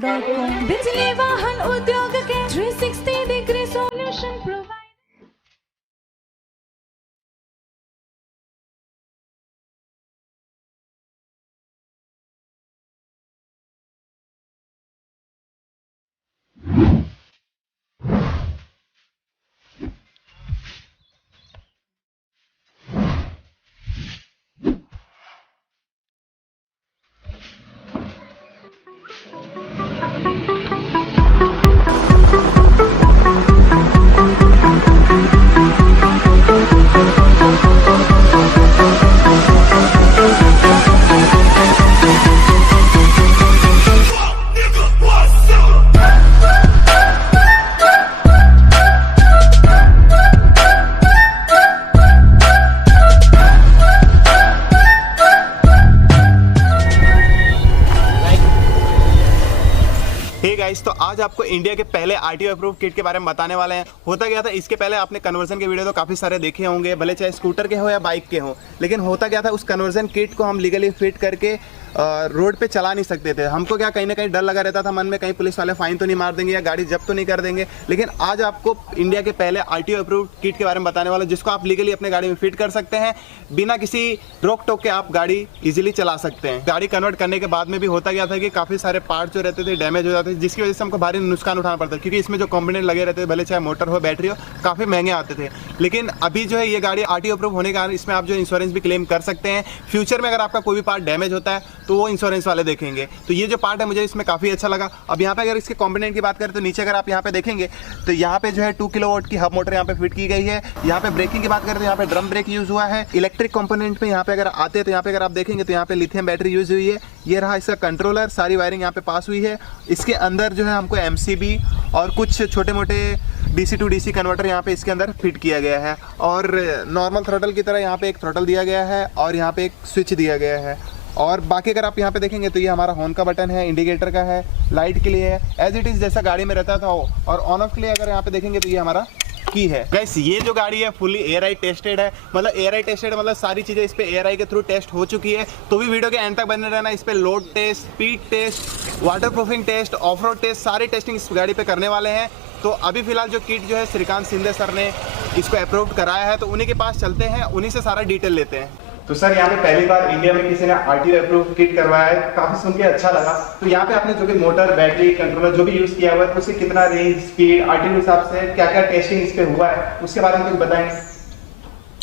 gogoevan.com बिजली वाहन उद्योग के 360 degree solution provide. Hey guys, तो आज आपको इंडिया के पहले आरटीओ अप्रूव किट के बारे में बताने वाले हैं। होता क्या था, इसके पहले आपने कन्वर्जन के वीडियो तो काफ़ी सारे देखे होंगे, भले चाहे स्कूटर के हो या बाइक के हो। लेकिन होता क्या था, उस कन्वर्जन किट को हम लीगली फिट करके रोड पे चला नहीं सकते थे। हमको क्या कहीं ना कहीं डर लगा रहता था मन में, कहीं पुलिस वाले फाइन तो नहीं मार देंगे या गाड़ी जब्त तो नहीं कर देंगे। लेकिन आज आपको इंडिया के पहले आरटीओ अप्रूव किट के बारे में बताने वाला, जिसको आप लीगली अपने गाड़ी में फिट कर सकते हैं, बिना किसी रोक टोक के आप गाड़ी इजीली चला सकते हैं। गाड़ी कन्वर्ट करने के बाद में भी होता गया था कि काफ़ी सारे पार्ट जो रहते थे डैमेज हो जाते थे, जिसकी वजह से हमको भारी नुकसान उठाना पड़ता है, क्योंकि इसमें जो कंपोनेंट लगे रहते थे, भले चाहे मोटर हो बैटरी हो, काफ़ी महंगे आते थे। लेकिन अभी जो है ये गाड़ी आरटीओ अप्रूव होने के कारण इसमें आप जो इंश्योरेंस भी क्लेम कर सकते हैं। फ्यूचर में अगर आपका कोई भी पार्ट डैमेज होता है तो वो इंश्योरेंस वाले देखेंगे। तो ये जो पार्ट है मुझे इसमें काफ़ी अच्छा लगा। अब यहाँ पे अगर इसके कंपोनेंट की बात करें तो नीचे अगर आप यहाँ पे देखेंगे तो यहाँ पे जो है 2 किलोवाट की हब मोटर यहाँ पे फिट की गई है। यहाँ पे ब्रेकिंग की बात करें तो यहाँ पे ड्रम ब्रेक यूज हुआ है। इलेक्ट्रिक कंपोनेंट में यहाँ पे अगर आते हैं तो यहाँ पे अगर आप देखेंगे तो यहाँ पे लिथियम बैटरी यूज हुई है। ये रहा इसका कंट्रोलर, सारी वायरिंग यहाँ पे पास हुई है। इसके अंदर जो है हमको एमसीबी और कुछ छोटे मोटे DC to DC कन्वर्टर यहाँ पे इसके अंदर फिट किया गया है। और नॉर्मल थ्रोटल की तरह यहाँ पे एक थ्रोटल दिया गया है और यहाँ पे एक स्विच दिया गया है। और बाकी अगर आप यहाँ पे देखेंगे तो ये हमारा हॉर्न का बटन है, इंडिकेटर का है, लाइट के लिए है, एज इट इज़ जैसा गाड़ी में रहता था। और ऑन ऑफ के लिए अगर यहाँ पे देखेंगे तो ये हमारा की है। गाइस, ये जो गाड़ी है फुली एआरआई टेस्टेड है। मतलब एआरआई टेस्टेड मतलब सारी चीज़ें इस पे एआरआई के थ्रू टेस्ट हो चुकी है। तो भी वीडियो के एंड तक बने रहना। इस पे load test, speed test, waterproofing test, off road test, सारी टेस्टिंग इस गाड़ी पे करने वाले हैं। तो अभी फिलहाल जो किट जो है श्रीकांत शिंदे सर ने इसको अप्रूव कराया है, तो उन्हीं के पास चलते हैं, उन्हीं से सारा डिटेल लेते हैं। तो सर, यहाँ पे पहली बार इंडिया में किसी ने आरटीओ अप्रूव किट करवाया है, काफी सुन के अच्छा लगा। तो यहाँ पे आपने जो भी मोटर, बैटरी, कंट्रोलर जो भी यूज किया हुआ है, उससे कितना रेंज, स्पीड, आरटीओ हिसाब से क्या क्या टेस्टिंग इस पे हुआ है, उसके बारे में कुछ बताएंगे।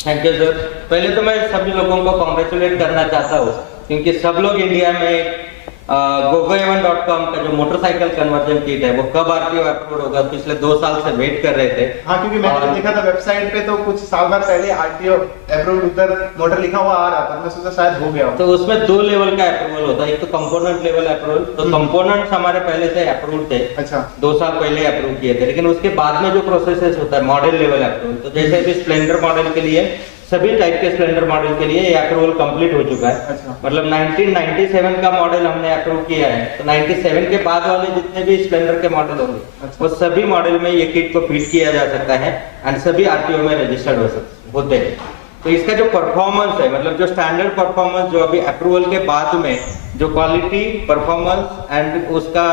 Thank you sir. पहले तो मैं सभी लोगों को कॉन्ग्रेचुलेट करना चाहता हूँ, क्योंकि सब लोग इंडिया में gogoevan.com का जो मोटरसाइकिल कन्वर्जन किट है वो कब आरटीओ अप्रूव होगा, पिछले 2 साल से वेट कर रहे थे। हाँ, क्योंकि मैंने देखा था वेबसाइट पे तो कुछ साल बाद पहले आरटीओ अप्रूव उधर मोटर लिखा हुआ आ रहा था, मैं सोचा शायद हो गया हो। तो उसमें 2 लेवल का अप्रूवल होता है। एक तो कंपोनेंट लेवल अप्रूवल, तो कंपोनेंट्स हमारे पहले से अप्रूव थे। अच्छा, 2 साल पहले अप्रूव किए थे। लेकिन उसके बाद में जो प्रोसेस होता है मॉडल लेवल अप्रूवल, तो जैसे अभी स्प्लेंडर मॉडल के लिए, सभी टाइप के स्प्लेंडर मॉडल के लिए ये अप्रूवल कंप्लीट हो चुका है। अच्छा। मतलब 1997 का मॉडल हमने अप्रूव किया है, तो 97 के बाद वाले जितने भी स्प्लेंडर के मॉडल होंगे, अच्छा, वो सभी मॉडल में ये किट को फिट किया जा सकता है एंड सभी आरटीओ में रजिस्टर्ड होते हैं। तो इसका जो परफॉर्मेंस है, मतलब जो स्टैंडर्ड परफॉर्मेंस जो अभी अप्रूवल के बाद में जो क्वालिटी, परफॉर्मेंस एंड उसका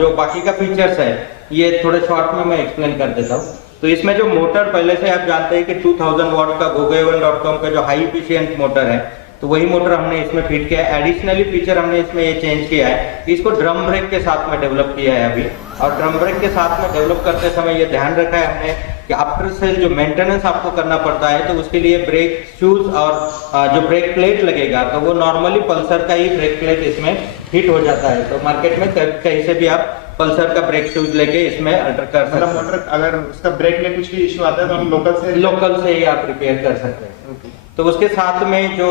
जो बाकी का फीचर्स है, ये थोड़े शॉर्ट में मैं एक्सप्लेन कर देता हूँ। तो इसमें जो मोटर पहले से आप जानते हैं कि 2000 वाट का gogoevan.com का जो हाई एफिशिएंट मोटर है, तो वही मोटर हमने इसमें फिट किया है। एडिशनली फीचर हमने इसमें ये चेंज किया है, इसको ड्रम ब्रेक के साथ में डेवलप किया है अभी। और ड्रम ब्रेक के साथ में डेवलप करते समय ये ध्यान रखा है हमने कि आफ्टर सेल जो मेंटेनेंस आपको करना पड़ता है, तो उसके लिए ब्रेक शूज और जो ब्रेक प्लेट लगेगा, तो वो नॉर्मली पल्सर का ही ब्रेक प्लेट इसमें फिट हो जाता है। तो मार्केट में कहीं से भी आप पल्सर का ब्रेक शूज लेके इसमें अल्टर कर सकते हैं। मोटर अगर उसका ब्रेक में कुछ भी इशू आता है तो हम लोकल से ही आप रिपेयर कर सकते हैं। तो उसके साथ में जो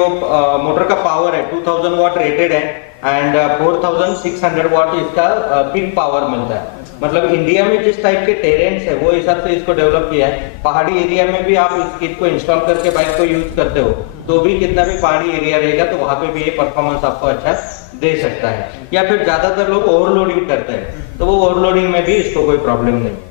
मोटर का पावर है 2000 वाट रेटेड है एंड 4600 वाट इसका पीक पावर मिलता है। मतलब इंडिया में जिस टाइप के टेरेंस है वो हिसाब से इसको डेवलप किया है। पहाड़ी एरिया में भी आप इस किट को इंस्टॉल करके बाइक को यूज करते हो तो भी कितना भी पहाड़ी एरिया रहेगा तो वहां पे भी ये परफॉर्मेंस आपको अच्छा दे सकता है। या फिर ज्यादातर लोग ओवरलोडिंग करते हैं तो वो ओवरलोडिंग में भी इसको कोई प्रॉब्लम नहीं है।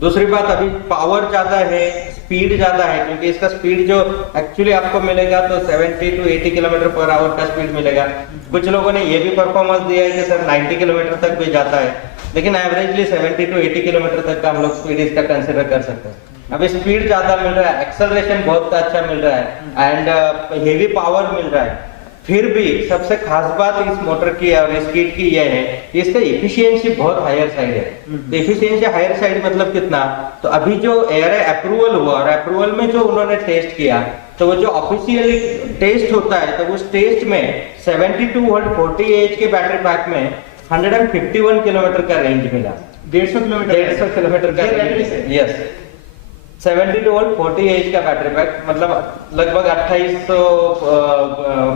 दूसरी बात, अभी पावर ज्यादा है, स्पीड ज्यादा है, क्योंकि इसका स्पीड जो एक्चुअली आपको मिलेगा तो 70 to 80 किलोमीटर पर आवर का स्पीड मिलेगा। कुछ लोगों ने ये भी परफॉर्मेंस दिया है कि सर 90 किलोमीटर तक भी जाता है, लेकिन एवरेजली 70 to 80 किलोमीटर तक का हम लोग स्पीड इसका कंसिडर कर सकते हैं। अब स्पीड ज्यादा मिल रहा है, एक्सेलरेशन बहुत अच्छा मिल रहा है एंड हेवी पावर मिल रहा है। फिर भी सबसे खास बात इस मोटर की और इस किट की यह है कि इसका एफिशिएंसी बहुत हायर साइड है। तो एफिशिएंसी हायर साइड मतलब कितना, तो अभी जो एयर अप्रूवल हुआ और अप्रूवल में जो उन्होंने टेस्ट किया, तो वो जो ऑफिशियली टेस्ट होता है तो उस टेस्ट में 72 वोल्ट 40 एच के बैटरी पैक में 151 किलोमीटर का रेंज मिला। 150 किलोमीटर का रेंज, यस 72 वोल्ट 40 एच का बैटरी पैक, मतलब लगभग 2800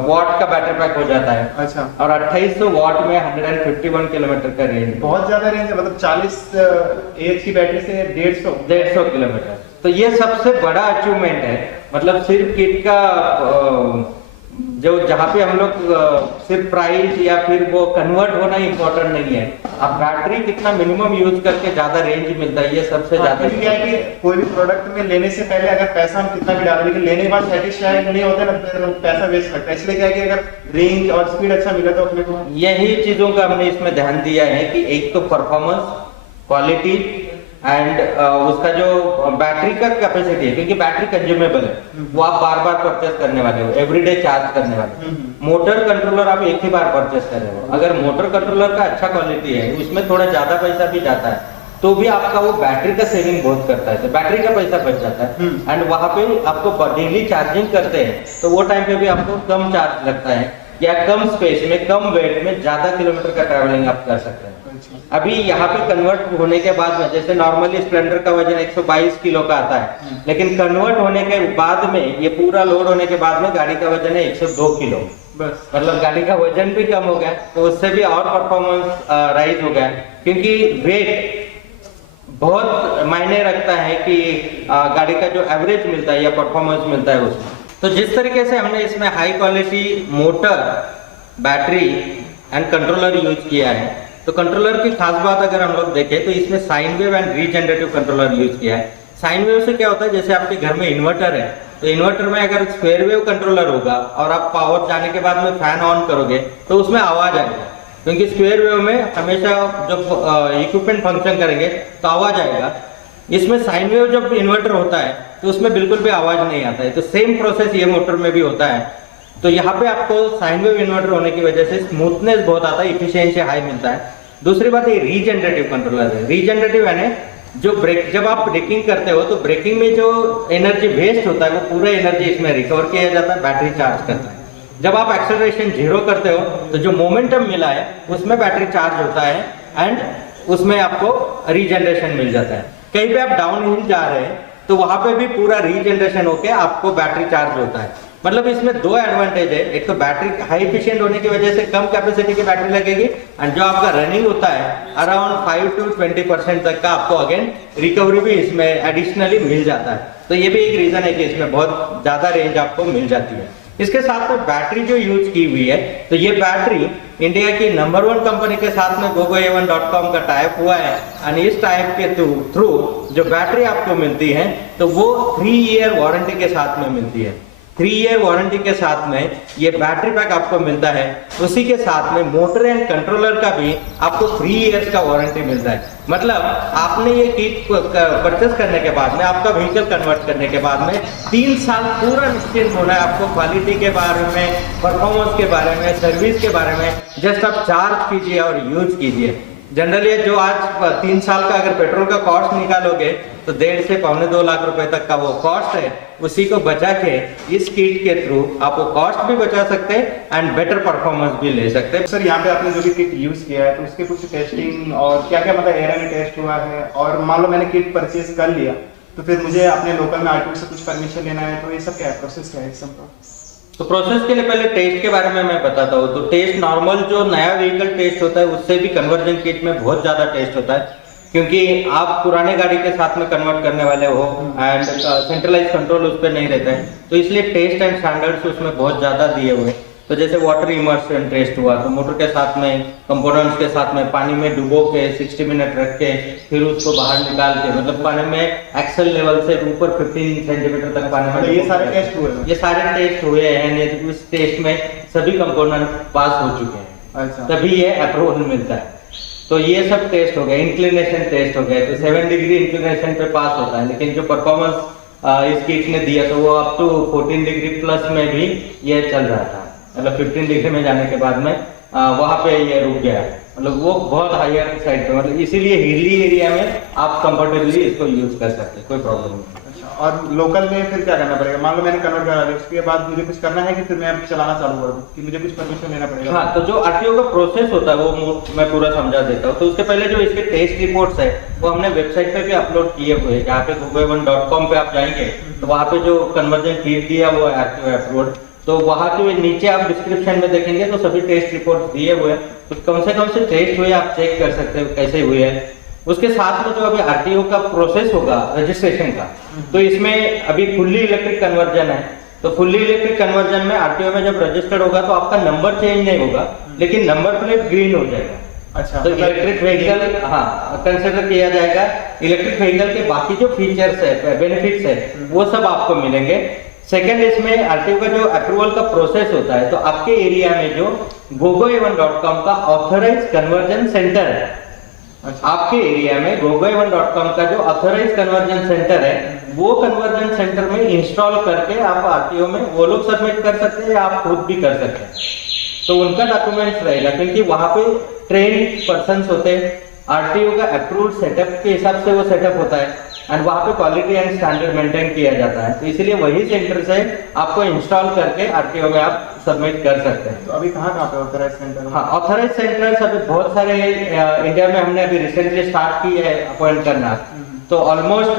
वॉट का बैटरी पैक हो जाता है। अच्छा। और 2800 वॉट में 151 किलोमीटर का रेंज, बहुत ज्यादा रेंज है, मतलब 40 एच की बैटरी से 150 किलोमीटर। तो ये सबसे बड़ा अचीवमेंट है। मतलब सिर्फ किट का जो जहाँ पे हम लोग सिर्फ प्राइस या फिर वो कन्वर्ट होना इम्पोर्टेंट नहीं है, आप बैटरी कितना मिनिमम यूज करके ज्यादा रेंज मिलता है, ये सबसे ज्यादा। क्या है कि कोई भी प्रोडक्ट में लेने से पहले अगर पैसा हम कितना भी डालें, लेकिन लेने के बाद सेटिस्फाइड नहीं होता ना, फिर पैसा वेस्ट लगता है। इसलिए क्या है कि अगर रेंज और स्पीड अच्छा मिला तो अपने को यही चीजों का हमने इसमें ध्यान दिया है कि एक तो परफॉर्मेंस, क्वालिटी एंड उसका जो बैटरी का कैपेसिटी है, क्योंकि बैटरी कंज्यूमेबल है, वो आप बार बार परचेस करने वाले हो, एवरीडे चार्ज करने वाले हो। मोटर कंट्रोलर आप एक ही बार परचेस कर रहे हो, अगर मोटर कंट्रोलर का अच्छा क्वालिटी है, उसमें थोड़ा ज्यादा पैसा भी जाता है तो भी आपका वो बैटरी का सेविंग बहुत करता है, तो बैटरी का पैसा बच जाता है। एंड वहां पे आपको डेली चार्जिंग करते हैं तो वो टाइम पे भी आपको कम चार्ज लगता है, या कम स्पेस में कम वेट में ज्यादा किलोमीटर का ट्रैवलिंग आप कर सकते हैं। अभी यहाँ पे कन्वर्ट होने के बाद में, जैसे नॉर्मली स्प्लेंडर का वजन 122 किलो का आता है, लेकिन कन्वर्ट होने के बाद में, ये पूरा लोड होने के बाद में गाड़ी का वजन है 102 किलो बस। मतलब गाड़ी का वजन भी कम हो गया, तो उससे भी और परफॉर्मेंस राइज हो गया, क्योंकि वेट बहुत मायने रखता है कि गाड़ी का जो एवरेज मिलता है या परफॉर्मेंस मिलता है उसमें। तो जिस तरीके से हमने इसमें high quality motor, battery and controller use किया है, तो कंट्रोलर की खास बात अगर हम लोग देखें तो इसमें sine wave and regenerative controller use किया है। साइन वेव से क्या होता है, जैसे आपके घर में इन्वर्टर है, तो इन्वर्टर में अगर स्क्वायर वेव कंट्रोलर होगा और आप पावर जाने के बाद में फैन ऑन करोगे तो उसमें आवाज आएगा, क्योंकि स्क्वायर वेव में हमेशा जब इक्विपमेंट फंक्शन करेंगे तो आवाज आएगा। इसमें साइन वेव जब इन्वर्टर होता है तो उसमें बिल्कुल भी आवाज नहीं आता है। तो सेम प्रोसेस ये मोटर में भी होता है। तो यहाँ पे आपको साइन वेव इन्वर्टर होने की वजह से स्मूथनेस बहुत आता है, इफिशियंसी हाई मिलता है। दूसरी बात ये रीजनरेटिव कंट्रोलर है। रीजनरेटिव यानी जो ब्रेक, जब आप ब्रेकिंग करते हो तो ब्रेकिंग में जो एनर्जी वेस्ट होता है वो पूरा एनर्जी इसमें रिकवर किया जाता है, बैटरी चार्ज करता है। जब आप एक्सेलरेशन 0 करते हो तो जो मोमेंटम मिला है उसमें बैटरी चार्ज होता है एंड उसमें आपको रीजनरेशन मिल जाता है। कहीं पे आप डाउन हिल जा रहे हैं तो वहां पे भी पूरा रीजनरेशन होके आपको बैटरी चार्ज होता है। मतलब इसमें दो एडवांटेज है, एक तो बैटरी हाई एफिशिएंट होने की वजह से कम कैपेसिटी की बैटरी लगेगी एंड जो आपका रनिंग होता है अराउंड 5 to 20% तक का आपको अगेन रिकवरी भी इसमें एडिशनली मिल जाता है। तो ये भी एक रीजन है कि इसमें बहुत ज्यादा रेंज आपको मिल जाती है। इसके साथ में बैटरी जो यूज की हुई है, तो ये बैटरी इंडिया की नंबर 1 कंपनी के साथ में gogoa1.com का टाइप हुआ है और इस टाइप के थ्रू जो बैटरी आपको मिलती है तो वो 3 ईयर वारंटी के साथ में मिलती है। 3 ईयर वारंटी के साथ में ये बैटरी पैक आपको मिलता है। उसी के साथ में मोटर एंड कंट्रोलर का भी आपको 3 इयर्स का वारंटी मिलता है। मतलब आपने ये किट परचेस करने के बाद में, आपका व्हीकल कन्वर्ट करने के बाद में 3 साल पूरा निश्चिंत होना है आपको क्वालिटी के बारे में, परफॉर्मेंस के बारे में, सर्विस के बारे में। जस्ट आप चार्ज कीजिए और यूज कीजिए। जनरली जो आज 3 साल का अगर पेट्रोल का कॉस्ट निकालोगे तो 1.5 से 2.25 लाख रुपए तक का वो कॉस्ट है। उसी को बचा के इस किट के थ्रू आप वो कॉस्ट भी बचा सकते हैं एंड बेटर परफॉर्मेंस भी ले सकते हैं। सर यहाँ पे आपने जो भी किट यूज किया है तो उसके कुछ टेस्टिंग और क्या क्या मतलब एरर में टेस्ट हुआ है, और मान लो मैंने किट परचेज कर लिया तो फिर मुझे अपने लोकल में आरटीओ से कुछ परमिशन लेना है, तो ये सब क्या है, प्रोसेस क्या है इस सब का? तो प्रोसेस के लिए पहले टेस्ट के बारे में मैं बताता हूँ। तो टेस्ट नॉर्मल जो नया व्हीकल टेस्ट होता है उससे भी कन्वर्जन किट में बहुत ज्यादा टेस्ट होता है, क्योंकि आप पुराने गाड़ी के साथ में कन्वर्ट करने वाले हो एंड सेंट्रलाइज कंट्रोल उस पर नहीं रहता है, तो इसलिए टेस्ट एंड स्टैंडर्ड्स उसमें बहुत ज्यादा दिए हुए। तो जैसे वाटर इमर्शन टेस्ट हुआ तो मोटर के साथ में कंपोनेंट्स के साथ में पानी में डुबो के 60 मिनट रख के फिर उसको बाहर निकाल के मतलब पानी में एक्सेल लेवल से ऊपर 15 सेंटीमीटर तक पानी में ये सारे टेस्ट हुए ये सारे टेस्ट हुए हैं। उस टेस्ट में सभी कंपोनेंट पास हो चुके हैं। अच्छा। तभी ये अप्रूवल मिलता है। तो ये सब टेस्ट हो गए, इंक्लिनेशन टेस्ट हो गए, तो 7 डिग्री इंक्लिनेशन पे पास होता है। लेकिन जो परफॉर्मेंस इस किट ने दिया तो वो अप टू 14 डिग्री प्लस में भी ये चल रहा था। मतलब 15 डिग्री में जाने के बाद में वहां पे ये रुक गया। मतलब वो बहुत हायर साइड पे, मतलब इसीलिए हिली एरिया में आप कंफर्टेबली इसको यूज कर सकते हैं, कोई प्रॉब्लम नहीं। अच्छा, और लोकल में फिर क्या करना पड़ेगा? मान लो मैंने कन्वर्ट करा दिया, उसके बाद मुझे कुछ करना है कि फिर मैं अब चलाना चालू कर दूं कि मुझे कुछ परमिशन लेना पड़ेगा? हाँ, तो जो आरटीओ का प्रोसेस होता है वो मैं पूरा समझा देता हूँ। तो उसके पहले जो इसके टेस्ट रिपोर्ट्स है वो हमने वेबसाइट पे भी अपलोड किए हुए हैं। जहाँ पे gogovan.com पे आप जाएंगे तो वहाँ पे जो कन्वर्जन किट दिया वो है आरटीओ अप्रूव्ड, तो वहाँ के नीचे आप डिस्क्रिप्शन में देखेंगे तो सभी टेस्ट रिपोर्ट दिए हुए हैं। तो कौन से टेस्ट हुए आप चेक कर सकते हो कैसे हुए हैं। उसके साथ में जो अभी आरटीओ का प्रोसेस होगा रजिस्ट्रेशन का, तो इसमें अभी फुल्ली इलेक्ट्रिक कन्वर्जन है। तो फुल्ली इलेक्ट्रिक कन्वर्जन में आरटीओ में जब रजिस्टर्ड होगा तो आपका नंबर चेंज नहीं होगा, लेकिन नंबर प्लेट ग्रीन हो जाएगा। अच्छा, तो इलेक्ट्रिक व्हीकल हाँ कंसिडर किया जाएगा। इलेक्ट्रिक व्हीकल के बाकी जो फीचर्स है, बेनिफिट्स है, वो सब आपको मिलेंगे। सेकंड, इसमें आरटीओ का जो अप्रूवल का प्रोसेस होता है, तो आपके एरिया में जो gogovan.com का ऑथराइज कन्वर्जन सेंटर है, आपके एरिया में gogovan.com का जो ऑथराइज कन्वर्जन सेंटर है, वो कन्वर्जन सेंटर में इंस्टॉल करके आप आरटीओ में वो लोग सबमिट कर सकते हैं या आप खुद भी कर सकते हैं। तो उनका डॉक्यूमेंट्स रहेगा, क्योंकि वहां पे ट्रेन पर्सन्स होते हैं। आरटीओ का अप्रूव्ड सेटअप के हिसाब से वो सेटअप होता है एंड वहाँ पे क्वालिटी एंड स्टैंडर्ड मेंटेन किया जाता है। तो इसलिए वही सेंटर से आपको इंस्टॉल करके आरटीओ में आप सबमिट कर सकते हैं। तो अभी कहाँ पे ऑथराइज सेंटर? हाँ, ऑथराइज सेंटर्स अभी बहुत सारे इंडिया में हमने अभी रिसेंटली स्टार्ट की है अपॉइंट करना। तो ऑलमोस्ट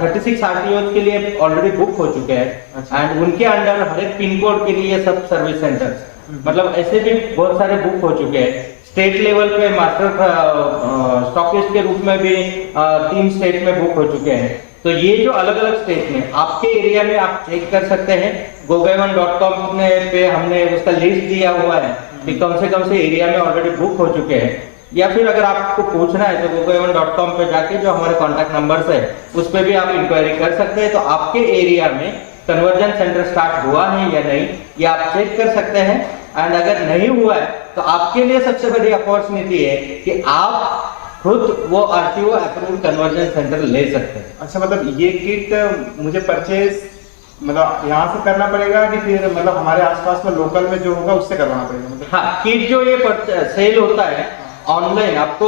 36 आरटीओ के लिए ऑलरेडी बुक हो चुके हैं एंड उनके अंडर हर एक पिन कोड के लिए सब सर्विस सेंटर्स, मतलब ऐसे भी बहुत सारे बुक हो चुके हैं। स्टेट लेवल पे मास्टर स्टॉकिस्ट के रूप में भी 3 स्टेट में बुक हो चुके हैं। तो ये जो अलग अलग स्टेट में आपके एरिया में आप चेक कर सकते हैं। gogovan.com पे हमने उसका लिस्ट दिया हुआ है कि कौन से एरिया में ऑलरेडी बुक हो चुके हैं। या फिर अगर आपको पूछना है तो gogovan.com पे जाके जो हमारे कॉन्टैक्ट नंबर्स है उस पर भी आप इंक्वायरी कर सकते हैं। तो आपके एरिया में कन्वर्जन सेंटर स्टार्ट हुआ है या नहीं, ये आप चेक कर सकते हैं। एंड अगर नहीं हुआ है तो आपके लिए सबसे बड़ी अपॉर्चुनिटी है कि आप खुद वो आरटीओ अप्रूव्ड कन्वर्जन सेंटर ले सकते हैं। अच्छा, मतलब ये किट मुझे परचेज मतलब यहाँ से करना पड़ेगा कि फिर मतलब हमारे आसपास में लोकल में जो होगा उससे करवाना पड़ेगा? मतलब हाँ, किट जो ये सेल होता है ऑनलाइन, आपको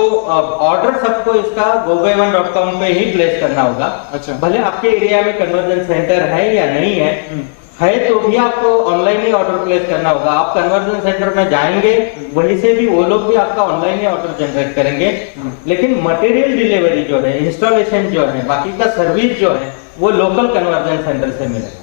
ऑर्डर सबको इसका gogovan.com पे ही प्लेस करना होगा। अच्छा, भले आपके एरिया में कन्वर्जन सेंटर है या नहीं है तो भी आपको ऑनलाइन ही ऑर्डर प्लेस करना होगा। आप कन्वर्जन सेंटर में जाएंगे, वहीं से भी वो लोग भी आपका ऑनलाइन ही ऑर्डर जनरेट करेंगे। लेकिन मटेरियल डिलीवरी जो है, इंस्टॉलेशन जो है, बाकी का सर्विस जो है वो लोकल कन्वर्जन सेंटर से मिलेगा।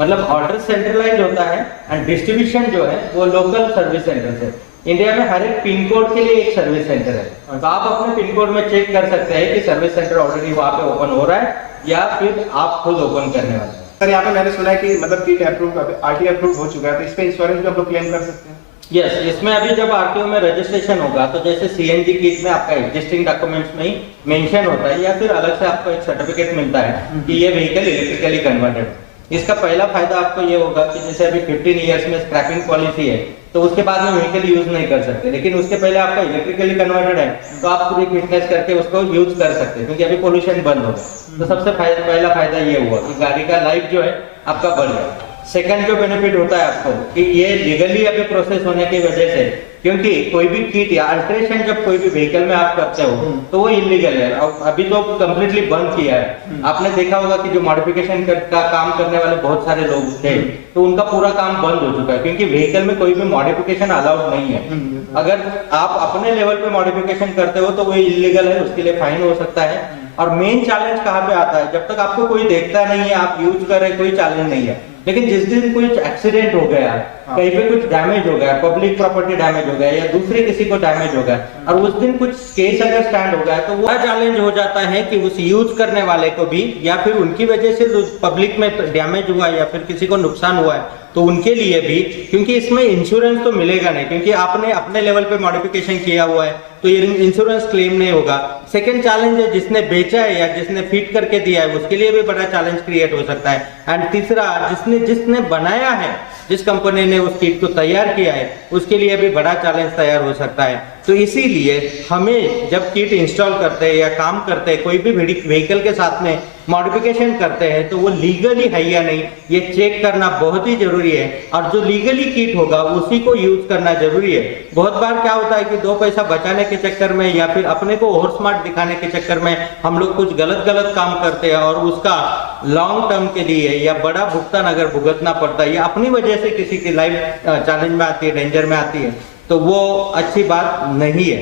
मतलब ऑर्डर सेंट्रलाइज होता है एंड डिस्ट्रीब्यूशन जो है वो लोकल सर्विस सेंटर से। इंडिया में हर एक पिन कोड के लिए एक सर्विस सेंटर है। तो आप अपने पिन कोड में चेक कर सकते हैं कि सर्विस सेंटर ऑलरेडी वहाँ पे ओपन हो रहा है या फिर आप खुद ओपन करने वाले हैं। सर यहाँ पे मैंने सुना है कि मतलब किट अप्रूव आरटीओ अप्रूव हो चुका है, तो इस पे इंश्योरेंस भी हम लोग क्लेम कर सकते हैं? यस, इसमें अभी जब आरटीओ में रजिस्ट्रेशन होगा तो जैसे सीएनजी किट में आपका एग्जिस्टिंग डॉक्यूमेंट्स में ही मेंशन होता है या फिर अलग से आपको एक सर्टिफिकेट मिलता है कि ये व्हीकल इलेक्ट्रिकली कन्वर्टेड है। इसका पहला फायदा आपको ये होगा कि जैसे अभी 15 इयर्स में स्क्रैपिंग पॉलिसी है तो उसके बाद में व्हीकल यूज नहीं कर सकते, लेकिन उसके पहले आपका इलेक्ट्रिकली कन्वर्टेड है तो आप पूरी फिटनेस करके उसको यूज कर सकते हैं, क्योंकि अभी पोल्यूशन बंद होगा। तो सबसे पहला फायदा ये हुआ कि गाड़ी का लाइफ जो है आपका बढ़ गया। सेकंड जो बेनिफिट होता है आपको कि ये लीगली अभी प्रोसेस होने की वजह से, क्योंकि कोई भी किट या अल्ट्रेशन जब कोई भी व्हीकल में आप करते हो तो वो इलीगल है। अभी तो कम्प्लीटली बंद किया है। आपने देखा होगा कि जो मॉडिफिकेशन का काम करने वाले बहुत सारे लोग थे तो उनका पूरा काम बंद हो चुका है, क्योंकि व्हीकल में कोई भी मॉडिफिकेशन अलाउड नहीं है। अगर आप अपने लेवल पे मॉडिफिकेशन करते हो तो वो इलीगल है, उसके लिए फाइन हो सकता है। और मेन चैलेंज कहाँ पे आता है, जब तक आपको कोई देखता नहीं है आप यूज कर रहे कोई चैलेंज नहीं है, लेकिन जिस दिन कुछ एक्सीडेंट हो गया, कहीं पे कुछ डैमेज हो गया, पब्लिक प्रॉपर्टी डैमेज हो गया या दूसरे किसी को डैमेज हो गया और उस दिन कुछ केस अगर स्टैंड हो गया तो वो चैलेंज हो जाता है कि उस यूज करने वाले को भी या फिर उनकी वजह से पब्लिक में डैमेज हुआ या फिर किसी को नुकसान हुआ है तो उनके लिए भी, क्योंकि इसमें इंश्योरेंस तो मिलेगा नहीं क्योंकि आपने अपने लेवल पे मॉडिफिकेशन किया हुआ है तो ये इंश्योरेंस क्लेम नहीं होगा। सेकंड चैलेंज है जिसने बेचा है या जिसने फिट करके दिया है उसके लिए भी बड़ा चैलेंज क्रिएट हो सकता है। एंड तीसरा जिसने बनाया है, जिस कंपनी ने उस किट को तैयार किया है उसके लिए भी बड़ा चैलेंज तैयार हो सकता है। तो इसीलिए हमें जब किट इंस्टॉल करते हैं या काम करते हैं कोई भी व्हीकल के साथ में मॉडिफिकेशन करते हैं तो वो लीगली है या नहीं ये चेक करना बहुत ही जरूरी है और जो लीगली किट होगा उसी को यूज करना जरूरी है। बहुत बार क्या होता है कि 2 पैसा बचाने के चक्कर में या फिर अपने को और स्मार्ट दिखाने के चक्कर में हम लोग कुछ गलत काम करते हैं और उसका लॉन्ग टर्म के लिए या बड़ा भुगतान अगर भुगतना पड़ता है या अपनी वजह से किसी की लाइफ चैलेंज में आती है, डेंजर में आती है तो वो अच्छी बात नहीं है।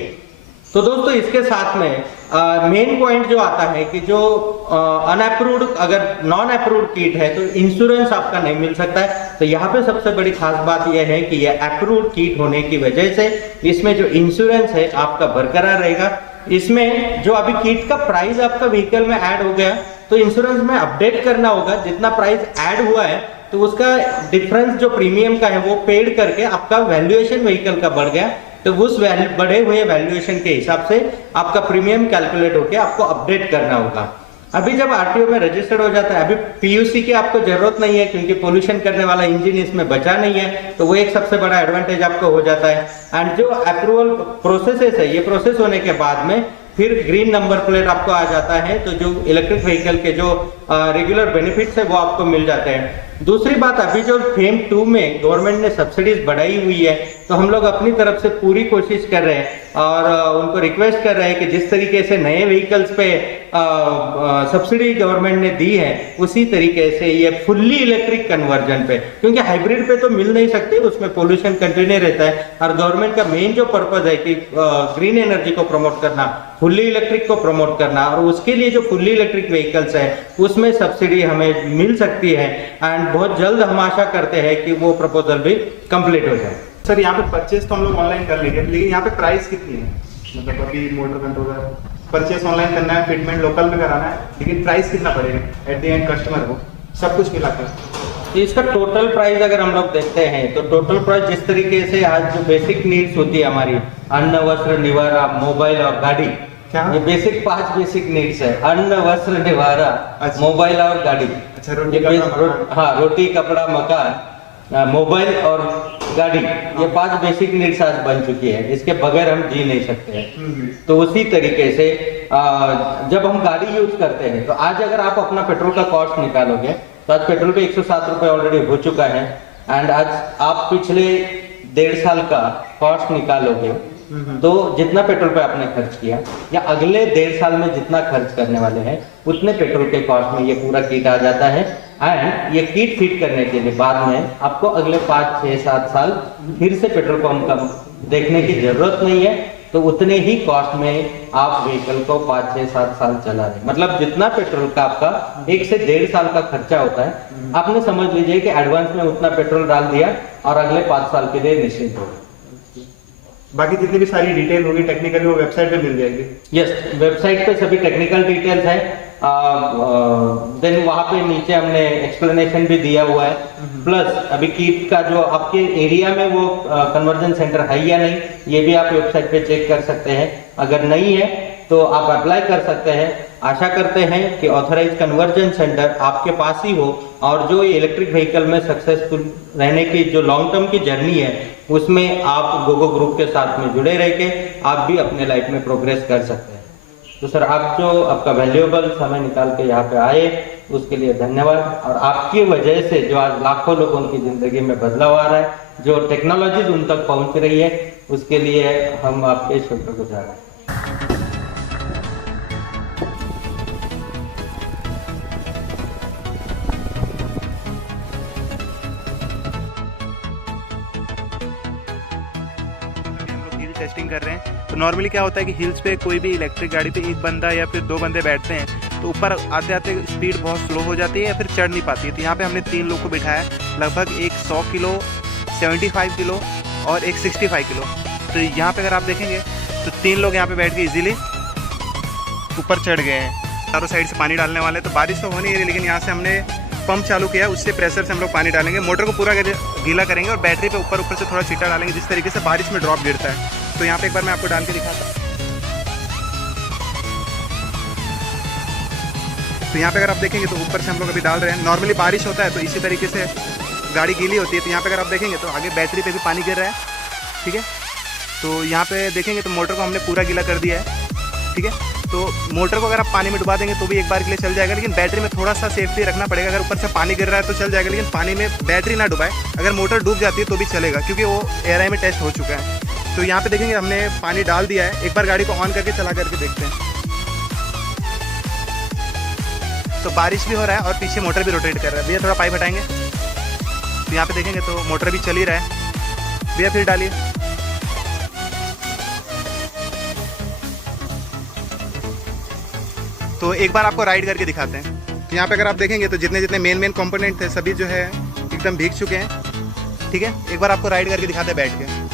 तो दोस्तों इसके साथ में मेन पॉइंट जो आता है कि जो अनअप्रूव्ड अगर नॉन अप्रूव्ड किट है तो इंश्योरेंस आपका नहीं मिल सकता है। तो यहाँ पे सबसे बड़ी खास बात यह है कि यह अप्रूव्ड किट होने की वजह से इसमें जो इंश्योरेंस है आपका बरकरार रहेगा। इसमें जो अभी किट का प्राइस आपका व्हीकल में ऐड हो गया तो इंश्योरेंस में अपडेट करना होगा, जितना प्राइस ऐड हुआ है तो उसका डिफरेंस जो प्रीमियम का है वो पेड करके आपका वैल्यूएशन व्हीकल का बढ़ गया तो उस बढ़े हुए वैल्यूएशन के हिसाब से आपका प्रीमियम कैलकुलेट होकर आपको अपडेट करना होगा। अभी जब आरटीओ में रजिस्टर्ड हो जाता है अभी पीयूसी की आपको जरूरत नहीं है क्योंकि पोल्यूशन करने वाला इंजन इसमें बचा नहीं है तो वो एक सबसे बड़ा एडवांटेज आपको हो जाता है। एंड जो अप्रूवल प्रोसेस है ये प्रोसेस होने के बाद में फिर ग्रीन नंबर प्लेट आपको आ जाता है तो जो इलेक्ट्रिक व्हीकल के जो रेगुलर बेनिफिट्स है वो आपको मिल जाते हैं। दूसरी बात अभी जो फेम 2 में गवर्नमेंट ने सब्सिडीज बढ़ाई हुई है तो हम लोग अपनी तरफ से पूरी कोशिश कर रहे हैं और उनको रिक्वेस्ट कर रहे हैं कि जिस तरीके से नए व्हीकल्स पे सब्सिडी गवर्नमेंट ने दी है उसी तरीके से ये फुल्ली इलेक्ट्रिक कन्वर्जन पे, क्योंकि हाइब्रिड पे तो मिल नहीं सकते, उसमें पोल्यूशन कंटिन्यू रहता है और गवर्नमेंट का मेन जो पर्पज है कि ग्रीन एनर्जी को प्रमोट करना, फुल्ली इलेक्ट्रिक को प्रमोट करना और उसके लिए जो फुल्ली इलेक्ट्रिक व्हीकल्स है उसमें सब्सिडी हमें मिल सकती है। एंड बहुत जल्द हम आशा करते हैं कि वो प्रपोजल भी कंप्लीट हो जाए। सर यहाँ पे परचेज तो हम लोग ऑनलाइन कर लेंगे लेकिन यहाँ पे प्राइस कितनी है? मतलब अभी मोटर कंट्रोलर परचेज ऑनलाइन करना है, फिटमेंट लोकल में कराना है, लेकिन प्राइस कितना पड़ेगा एट द एंड कस्टमर को सब कुछ मिलाकर? तो इसका टोटल प्राइस अगर हम लोग देखते हैं तो टोटल प्राइस जिस तरीके से आज जो बेसिक नीड्स होती है हमारी अन्न वस्त्र निवारा मोबाइल और गाड़ी, ये बेसिक 5 बेसिक नीड्स है, अन्न वस्त्र निवारा मोबाइल और गाड़ी। अच्छा, रोटी कपड़ा मकान मोबाइल और गाड़ी, ये 5 बेसिक नीड्स आज बन चुकी है, इसके बगैर हम जी नहीं सकते हैं। तो उसी तरीके से जब हम गाड़ी यूज करते हैं तो आज अगर आप अपना पेट्रोल का कॉस्ट निकालोगे तो आज पेट्रोल पे 107 रुपए ऑलरेडी हो चुका है। एंड आज आप पिछले 1.5 साल का कॉस्ट निकालोगे तो जितना पेट्रोल पे आपने खर्च किया या अगले 1.5 साल में जितना खर्च करने वाले हैं उतने पेट्रोल के कॉस्ट में ये पूरा किट आ जाता है। एंड ये किट फिट करने के लिए बाद में आपको अगले 5, 6, 7 साल फिर से पेट्रोल पंप का देखने की जरूरत नहीं है, तो उतने ही कॉस्ट में आप व्हीकल को 5, 6, 7 साल चला रहे। मतलब जितना पेट्रोल का आपका 1 से 1.5 साल का खर्चा होता है आपने समझ लीजिए कि एडवांस में उतना पेट्रोल डाल दिया और अगले 5 साल के लिए निश्चिंत हो। बाकी जितनी भी सारी डिटेल होगी टेक्निकली वो वेबसाइट पे मिल जाएगी। यस, वेबसाइट पे सभी टेक्निकल डिटेल्स है। देन वहाँ पे नीचे हमने एक्सप्लेनेशन भी दिया हुआ है। प्लस अभी किट का जो आपके एरिया में वो कन्वर्जन सेंटर है या नहीं ये भी आप वेबसाइट पे चेक कर सकते हैं। अगर नहीं है तो आप अप्लाई कर सकते हैं। आशा करते हैं कि ऑथराइज कन्वर्जन सेंटर आपके पास ही हो और जो इलेक्ट्रिक व्हीकल में सक्सेसफुल रहने की जो लॉन्ग टर्म की जर्नी है उसमें आप गोगो ग्रुप के साथ में जुड़े रह के आप भी अपने लाइफ में प्रोग्रेस कर सकते हैं। तो सर आप जो आपका वैल्यूएबल समय निकाल के यहाँ पे आए उसके लिए धन्यवाद। और आपकी वजह से जो आज लाखों लोगों की जिंदगी में बदलाव आ रहा है, जो टेक्नोलॉजीज उन तक पहुंच रही है, उसके लिए हम आपके शुक्रगुजार हैं। टेस्टिंग कर रहे हैं तो नॉर्मली क्या होता है कि हिल्स पे कोई भी इलेक्ट्रिक गाड़ी पे एक बंदा या फिर 2 बंदे बैठते हैं तो ऊपर आते आते स्पीड बहुत स्लो हो जाती है या फिर चढ़ नहीं पाती है। तो यहाँ पे हमने 3 लोग को बिठाया, लगभग एक 100 किलो, 75 किलो और एक 65 किलो। तो यहाँ पे अगर आप देखेंगे तो 3 लोग यहाँ पे बैठ के इजीली ऊपर चढ़ गए हैं। चारों साइड से पानी डालने वाले, तो बारिश तो हो नहीं रही लेकिन यहाँ से हमने पंप चालू किया, उससे प्रेशर से हम लोग पानी डालेंगे, मोटर को पूरा गीला करेंगे और बैटरी पे ऊपर से थोड़ा छींटा डालेंगे, जिस तरीके से बारिश में ड्रॉप गिरता है। तो यहाँ पे एक बार मैं आपको डाल के दिखाता हूँ। तो यहाँ पे अगर आप देखेंगे तो ऊपर से हम लोग अभी डाल रहे हैं। नॉर्मली बारिश होता है तो इसी तरीके से गाड़ी गीली होती है। तो यहाँ पे अगर आप देखेंगे तो आगे बैटरी पे भी पानी गिर रहा है, ठीक है। तो यहाँ पे देखेंगे तो मोटर को हमने पूरा गीला कर दिया है, ठीक है। तो मोटर को अगर आप पानी में डुबा देंगे तो भी एक बार के लिए चल जाएगा, लेकिन बैटरी में थोड़ा सा सेफ्टी रखना पड़ेगा। अगर ऊपर से पानी गिर रहा है तो चल जाएगा, लेकिन पानी में बैटरी ना डुबाए। अगर मोटर डूब जाती है तो भी चलेगा, क्योंकि वो ARAI में टेस्ट हो चुका है। तो यहाँ पे देखेंगे हमने पानी डाल दिया है। एक बार गाड़ी को ऑन करके चला करके देखते हैं। तो बारिश भी हो रहा है और पीछे मोटर भी रोटेट कर रहा है। भैया थोड़ा पाइप हटाएंगे। तो यहाँ पे देखेंगे तो मोटर भी चल ही रहा है। भैया फिर डालिए। तो एक बार आपको राइड करके दिखाते हैं। तो यहाँ पे अगर आप देखेंगे तो जितने जितने मेन कंपोनेंट थे सभी जो है एकदम भीग चुके हैं, ठीक है। एक बार आपको राइड करके दिखाते हैं बैठ के।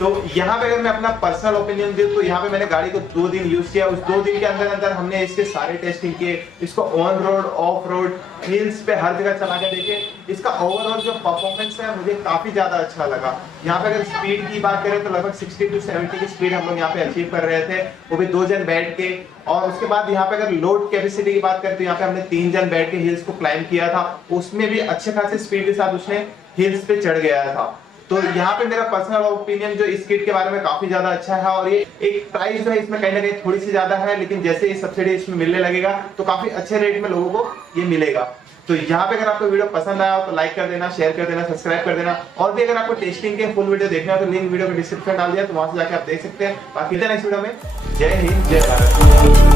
तो यहाँ पे अगर मैं अपना पर्सनल ओपिनियन दूं तो यहाँ पे मैंने गाड़ी को 2 दिन यूज किया। उस 2 दिन के अंदर अंदर हमने इसके सारे टेस्टिंग किए, इसको on road, of road, hills पे हर जगह चला के देखे। इसका ओवरऑल जो परफॉर्मेंस है मुझे काफी ज्यादा अच्छा लगा। यहाँ पे अगर स्पीड की बात करें तो लगभग 60 to 70 की स्पीड हम लोग यहाँ पे अचीव कर रहे थे, वो भी 2 जन बैठ के। और उसके बाद यहाँ पे अगर लोड कैपेसिटी की बात करें तो यहाँ पे हमने 3 जन बैठ के हिल्स को क्लाइम किया था, उसमें भी अच्छे खासे स्पीड के साथ उसने हिल्स पे चढ़ गया था। तो यहाँ पे मेरा पर्सनल ओपिनियन जो इस किट के बारे में काफी ज्यादा अच्छा है। और ये एक प्राइस जो है इसमें कहीं ना कहीं थोड़ी सी ज्यादा है, लेकिन जैसे ये सब्सिडी इसमें मिलने लगेगा तो काफी अच्छे रेट में लोगों को ये मिलेगा। तो यहाँ पे अगर आपको वीडियो पसंद आया तो लाइक कर देना, शेयर कर देना, सब्सक्राइब कर देना। और भी अगर आपको टेस्टिंग के फुल वीडियो देखना है तो लिंक वीडियो के डिस्क्रिप्शन डाल दिया, तो वहां से जाके आप देख सकते हैं। बाकी नेक्स्ट वीडियो में जय हिंद, जय भारत।